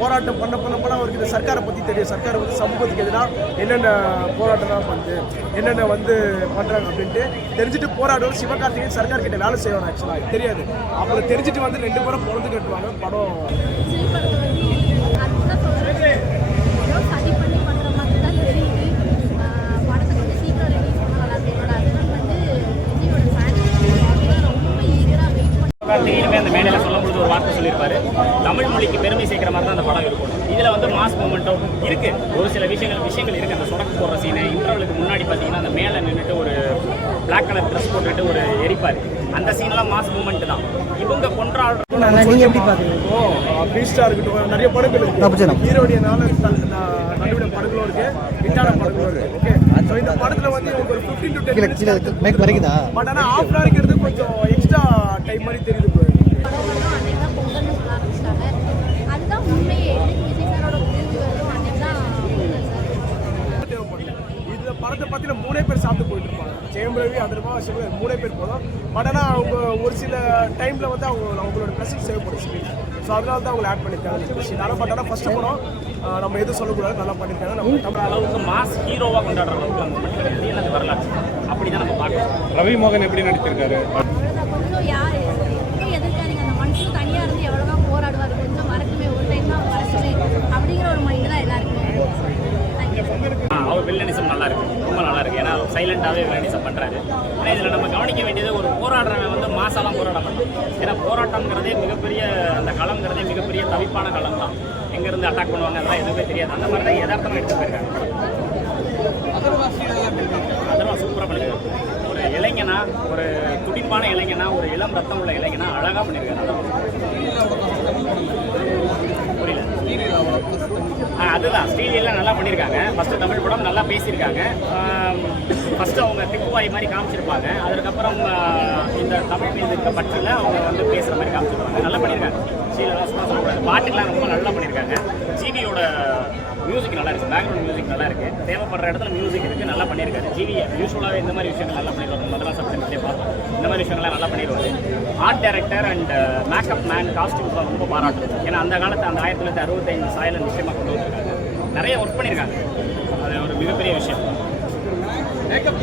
போராட்டம் பண்ண அவருக்கு இந்த சர்க்காரை பற்றி தெரியும். சர்க்கார் வந்து சமூகத்துக்கு எதிராக என்னென்ன போராட்டம்லாம் பண்ணுது, என்னென்ன வந்து பண்ணுறாங்க அப்படின்ட்டு தெரிஞ்சுட்டு போராடுவோம். சிவகார்த்திகேயன் சர்க்கார் கிட்ட வேலை செய்வாங்க. ஆக்சுவலாக தெரியாது. அப்புறம் தெரிஞ்சுட்டு வந்து 2 பேரும் பொழுது கட்டுவாங்க. படம் இனிமேல் அந்த மேடையில் சொல்லும்போது ஒரு வார்த்தை சொல்லியிருப்பாரு, தமிழ் மொழிக்கு பெருமை சேர்க்கிற மாதிரி தான் அந்த படம் இருக்கும். இதில் வந்து மாஸ் மூமெண்ட்டும் இருக்குது. ஒரு சில விஷயங்கள் இருக்குது. அந்த சொடக்கு போடுற சீனை இன்டர்வலுக்கு முன்னாடி பார்த்தீங்கன்னா அந்த மேலே நின்றுட்டு ஒரு பிளாக் கலர் ட்ரெஸ் போட்டுட்டு ஒரு எரிப்பார். அந்த சீன்லாம் மாஸ் மூமெண்ட் தான். இவங்க கொண்டாடுற நீங்கள் எப்படி பார்க்குறீங்க? பீஸ்டாக இருக்கட்டும், நிறைய படங்கள் இருக்குது. ஹீரோடியனால நடுவிட படங்களும் இருக்குது, ஹிட்டான படங்களும் இருக்குது. ஓகே, ஸோ இந்த படத்தில் வந்து ஒரு 15 to 10 மினிட்ஸ் வரைக்குதா. பட் ஆனால் ஆஃப் இருக்கிறது கொஞ்சம் எக்ஸ்ட்ரா டைம் மாதிரி தெரியுது. இந்த படத்தை பற்றின 3 பேர் சாப்பிட்டு போயிட்டு இருப்பாங்க. ஜெயம் ரவி, அதர்மா, சிவன் 3 பேர் போதும். பட் ஆனால் அவங்க ஒரு சில டைமில் வந்து அவங்களோட ப்ரெசன்ஸ் தேவைப்படுச்சு. ஸோ அதனால தான் அவங்களை ஆட் பண்ணியிருக்காங்க. நல்லா பட் ஆனால் ஃபஸ்ட்டு படம் நம்ம எதுவும் சொல்லக்கூடாது, நல்லா பண்ணியிருக்காங்க. நம்ம தமிழ் அளவுக்கு மாஸ் ஹீரோவாக கொண்டாடுற அளவுக்கு அந்த மட்டும் எனக்கு வரலாச்சு. அப்படி தான் நம்ம பார்க்கலாம். ரவி மோகன் எப்படி நடிச்சிருக்காரு? தனியாக இருந்து எவ்வளோதான் போராடுவார், கொஞ்சம் மறக்குமே, ஒரு டைம் தான் மறக்குமே அப்படிங்கிற ஒரு மைண்ட் தான் எல்லாருக்குமே. அவர் வில்லனிசம் நல்லா இருக்கு, ரொம்ப நல்லா இருக்கு. ஏன்னா சைலண்டாகவே வில்லனிசம் பண்ணுறாரு. ஆனால் இதில் நம்ம கவனிக்க வேண்டியது, ஒரு போராடுறவன் வந்து மாசாலாம் போராட மாட்டான். ஏன்னா போராட்டம்ங்கிறதே மிகப்பெரிய, அந்த களம்ங்கிறதே மிகப்பெரிய தவிப்பான களம் தான். எங்கேருந்து அட்டாக் பண்ணுவாங்க அதெல்லாம் எதுவுமே தெரியாது. அந்த மாதிரி தான் யதார்த்தமாக எடுத்து போயிருக்காங்க. அதெல்லாம் சூப்பராக பண்ணியிருக்காரு. ஒரு இளைஞனா, ஒரு துடிப்பான இளைஞனா, ஒரு இளம் ரத்தம் உள்ள இளைஞனா அழகாக பண்ணியிருக்காரு. புரியல, அதுதான் ஸ்ரீலெலாம் நல்லா பண்ணியிருக்காங்க. ஃபஸ்ட்டு தமிழ் படம் நல்லா பேசியிருக்காங்க. ஃபஸ்ட்டு அவங்க திக்குவாய் மாதிரி காமிச்சிருப்பாங்க. அதுக்கப்புறம் இந்த தமிழ் மீது இருக்க பற்றில் அவங்க வந்து பேசுகிற மாதிரி காமிச்சிருப்பாங்க. நல்லா பண்ணியிருக்காங்க. ஸ்ரீலெலாம் சும்மா சொல்லக்கூடாது. பாட்டுக்கெலாம் ரொம்ப நல்லா பண்ணியிருக்காங்க. ஜிவியோட மியூசிக் நல்லா இருக்குது, பேக்ரவுண்ட் மியூசிக் நல்லா இருக்குது. தேவைப்படுற இடத்துல மியூசிக் இருக்குது, நல்லா பண்ணியிருக்காரு. ஜிவி யூஸ்வலாகவே இந்த மாதிரி விஷயங்கள் நல்லா பண்ணிடுவாங்க. மதராஸ் சப்ஜெக்ட்லேயே பார்த்தோம், இந்த மாதிரி விஷயங்கள்லாம் நல்லா பண்ணிடுவாரு. Art director and makeup man, காஸ்டியூம்ஸ்லாம் ரொம்ப பாராட்டும். ஏன்னா அந்த காலத்து அந்த 1965 சாயலை நிச்சயமாக கொண்டு வந்திருக்காங்க. நிறைய ஒர்க் பண்ணியிருக்காங்க. அது ஒரு மிகப்பெரிய விஷயம். மேக்கப்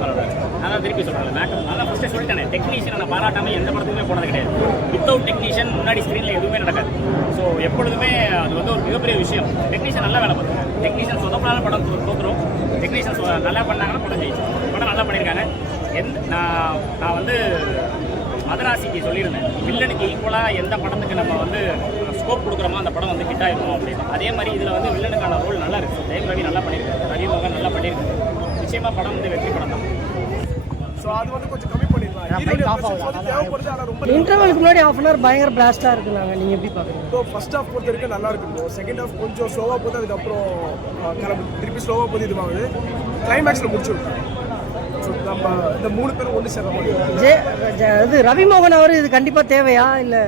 நல்லா இருக்கு. நான் திருப்பி சொல்கிறேன், மேக்கப் நல்லா ஃபஸ்ட்டே சொல்லிட்டேன். டெக்னீஷியன் நான் பாராட்டாமல் எந்த படத்துக்குமே போனது கிடையாது. வித்தவுட் டெக்னீஷியன் முன்னாடி ஸ்க்ரீனில் எதுவுமே நடக்காது. ஸோ எப்பொழுதுமே அது வந்து ஒரு மிகப்பெரிய விஷயம். டெக்னீஷியன் நல்லா வேலை பார்த்துருக்காங்க. டெக்னீஷியன் சொதப்பனாலும் படம் தோற்றுரும். டெக்னீஷியன்ஸ் நல்லா பண்ணாங்கன்னா படம் ஜெயிச்சு. படம் நல்லா பண்ணியிருக்காங்க. நான் வந்து மதராசிக்கு சொல்லியிருந்தேன், வில்லனுக்கு ஈக்குவலாக எந்த படத்துக்கு நம்ம வந்து ஸ்கோப் கொடுக்குறோமோ அந்த படம் வந்து ஹிட் ஆகிடும் அப்படின்னு. அதே மாதிரி இதில் வந்து வில்லனுக்கான ரோல் நல்லா இருக்குது. ஜெயம் ரவி நல்லா பண்ணியிருக்காரு, ரவி மோகன் நல்லா பண்ணியிருக்காரு. நிச்சயமாக படம் வந்து வெற்றி படம் தான். ஸோ அது வந்து கொஞ்சம் கம்மி பண்ணிடுவாங்க. தேவைப்படுது. ஆனால் ரொம்ப இன்டர்வலுக்கு முன்னாடி ஆஃப் அன் ஹவர் பயங்கர பிளாஸ்டாக இருக்குனாங்க. நீங்கள் எப்படி பார்க்குறீங்க? ஸோ ஃபர்ஸ்ட் ஹாஃப் பொறுத்த வரைக்கும் நல்லா இருக்கும். செகண்ட் ஹாஃப் கொஞ்சம் ஸ்லோவாக போகுது. அதுக்கப்புறம் திருப்பி ஸ்லோவாக போகுது. இது வாங்குது. கிளைமேக்ஸில் முடிச்சு விட்டாங்க. ஸோ நம்ம இந்த 3 பேரும் ஒன்று சேர்ற மாதிரி. இது ரவி மோகன் அவர் இது கண்டிப்பாக தேவையா? இல்லை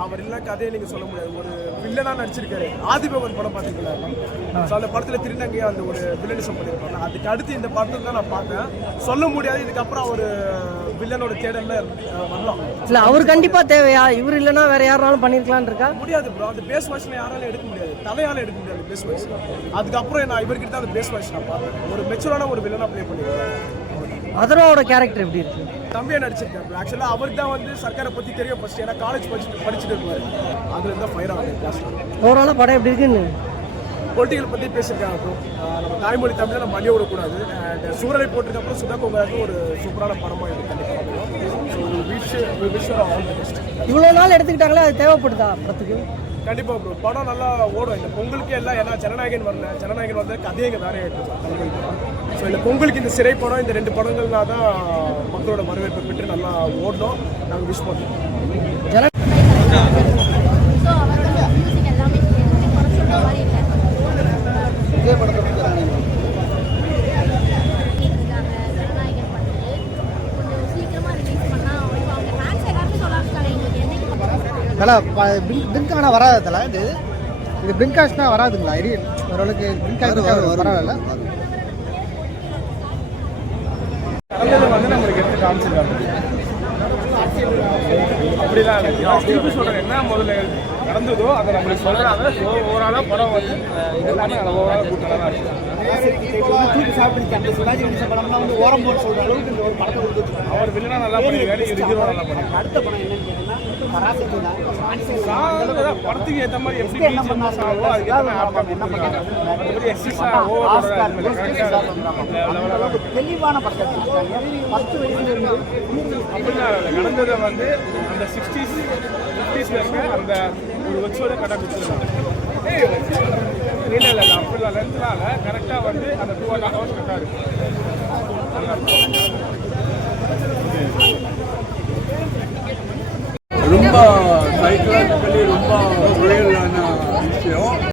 அவர் இல்லை, கதையை நீங்கள் சொல்ல முடியாது. ஒரு வில்லனாக நடிச்சிருக்காரு. ஆதிபகவன் படம் பார்த்துருக்கீங்களா? ஸோ அந்த படத்தில் திருநங்கையை அந்த ஒரு வில்லனிசம் பண்ணியிருப்பாங்க. அதுக்கு அடுத்து இந்த படத்தில் தான் நான் பார்த்தேன். சொல்ல முடியாது. இதுக்கப்புறம் அவர் வில்லனோட தேடலில் வரலாம். இல்லை அவர் கண்டிப்பாக தேவையா? இவர் இல்லைன்னா வேற யாராலும் பண்ணியிருக்கலான்னு இருக்கா? முடியாது ப்ரோ. அந்த பேஸ் வாய்ஸில் யாராலும் எடுக்க முடியாது. தலையால் எடுக்க முடியாது பேஸ் வாய்ஸ். அதுக்கப்புறம் நான் இவர்கிட்ட தான் அந்த பேஸ் வாய்ஸ் நான் பார்த்தேன். ஒரு மெச்சூரான ஒரு வில்லனாக ப்ளே பண்ணியிருக்கேன். அதரோட கேரக்டர் எப்படி இருக்கு? தம்பியா நடிச்சிருக்காரு. ஆக்சுவலாக அவருக்கு தான் வந்து சர்க்காரை பற்றி தெரியும் ஃபர்ஸ்ட். ஏன்னா காலேஜ் படிச்சுட்டு இருப்பாரு. அதுல இருந்தால் ஃபயர் ஆகுது கிளாஸில். ஓவராலாக படம் எப்படி இருக்குன்னு பொலிட்டிக்கல் பற்றி பேசியிருக்காங்க. அப்புறம் நம்ம தாய்மொழி தமிழை நம்ம மடிய விடக்கூடாது. அண்ட் சூரரை போட்டிருக்கப்புறம் சுதா கோகாருக்கு ஒரு சூப்பரான படமாக இருக்குது. கண்டிப்பாக இவ்வளோ நாள் எடுத்துக்கிட்டாங்களே, அது தேவைப்படுதா படத்துக்கு? கண்டிப்பாக ப்ரோ. படம் நல்லா ஓடும். இந்த பொங்கலுக்கே எல்லாம். ஏன்னா ஜனநாயகன் வரல. ஜனநாயகன் வந்து கதையை இங்கே வேற ஆகிட்டு. ஸோ இந்த பொங்கலுக்கு இந்த சிறை படம், இந்த 2 படங்கள்னா தான் மக்களோட வரவேற்பை பெற்று நல்லா ஓடணும். நாங்கள் விஷ் பண்ணுறோம். பிரிங்க் ஆனால் வராதுல இது பிரிங்காஸ்னா வராதுங்களா? ஓரளவுக்கு பிரிங்காஸ்ட் பரவாயில்ல. வந்து நம்மளுக்கு எடுத்து காமிச்சிருக்காங்க. அப்படிலாம் திருப்பி சொல்கிறேன். என்ன முதல்ல நடந்ததோ அதை நம்மளுக்கு சொல்கிறாங்க. ஸோ ஓவராலாக படம் வந்து எல்லாமே ஓவராலாக கூட்டம் தான் இருக்குது. அவர் வில்லனா நல்லா பண்ணியிருக்காரு, இது ஹீரோ நல்லா பண்ணியிருக்காரு. படத்துக்கு ஏற்ற மாதிரி எப்படி பிஜிஎம் ஆகோ அதுக்கு ஏற்ற மாதிரி ஆப்டாக பண்ணியிருக்காங்க. மற்றபடி எக்ஸஸாக தெளிவான படத்தை அப்படின்னா நடந்ததை வந்து அந்த 60s 50s இருக்க அந்த ஒரு வச்சோட கரெக்டாக கொடுத்துருக்காங்க. இல்லை அப்படிலாம் லென்த்னால கரெக்டாக வந்து அந்த 2.5 hours கரெக்டாக இருக்குது. ரொம்ப சைக்கிள்